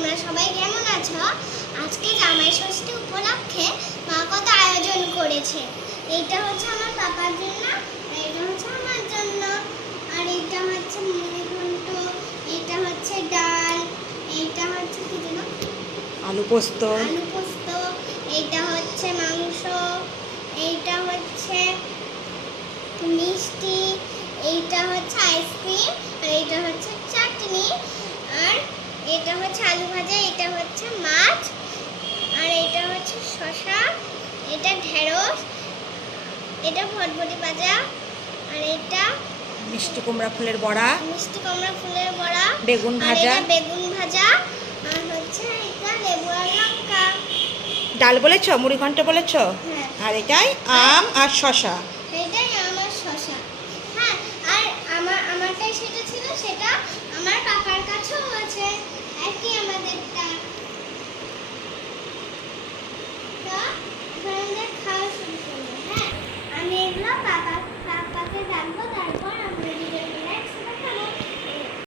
তোমরা সবাই কেমন আছো? আজকে জামাই ষষ্ঠী উপলক্ষে মা কত আয়োজন করেছে। এইটা হচ্ছে আমার পাপার জন্য, আর এটা হচ্ছে আমার জন্য, আর এটা হচ্ছে মুড়িঘণ্ট, এটা হচ্ছে ডাল, এটা হচ্ছে কি যেন আলু পোস্ত, এইটা হচ্ছে মাংস, এইটা হচ্ছে মিষ্টি, এইটা হচ্ছে আইসক্রিম, আর এইটা হচ্ছে চাটনি, আর এটা হচ্ছে আলু ভাজা, এটা হচ্ছে মাছ, আর এটা হচ্ছে শসা, এটা ঢেঁড়স, এটা ভটভটি ভাজা, আর এটা মিষ্টি কুমড়া ফুলের বড়া, মিষ্টি কুমড়া ফুলের বড়া, বেগুন আর ভাজা, এটা বেগুন ভাজা, আর হচ্ছে এটা লেবু আর লঙ্কা। ডাল বলেছো, মুড়িঘণ্ট বলেছো, হ্যাঁ। আর এটাই আম আর শসা।